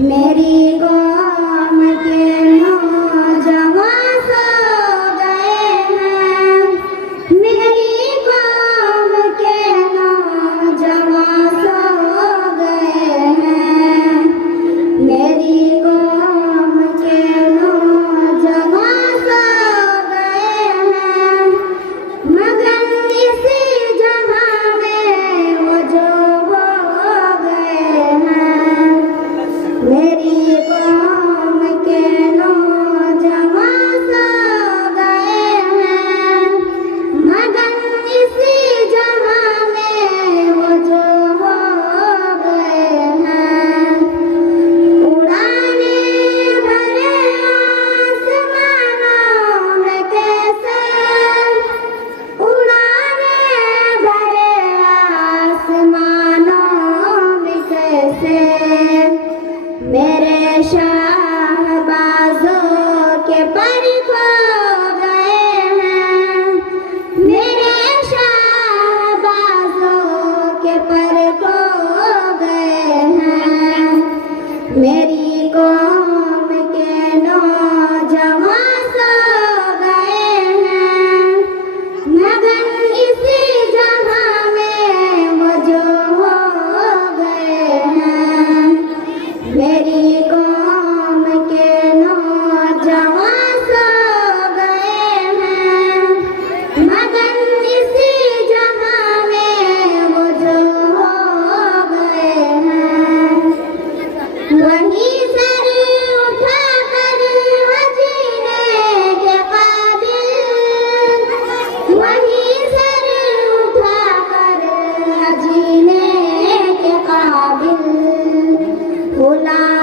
मेरी कौम के नौजवान सो गए हैं। मेरी कौम के नौजवान सो गए हैं। मेरी कौम के नौजवान सो गए हैं। मगर इसी जहां में वो जो हो गए हैं। मेरी कौम के नौजवान सो गए हैं। मगर इसी जहां में वो जो हो गए हैं। उड़ाने भरे आसमानों में कैसे, उड़ाने भरे आसमानों में कैसे मेरे शाहबाजों के पर खो गए हैं। मेरे शाहबाजों के पर खो गए हैं। मेरी कौम के नौजवान सो गए हैं। मगर इसी जहां में वो जो हो गए हैं। मेरी कौम के नौजवान सो गए हैं। मगर इसी जहां में वो जो हो गए हैं। वही सर उठा कर जीने के काबिल, वही सर उठा कर जीने के काबिल भुला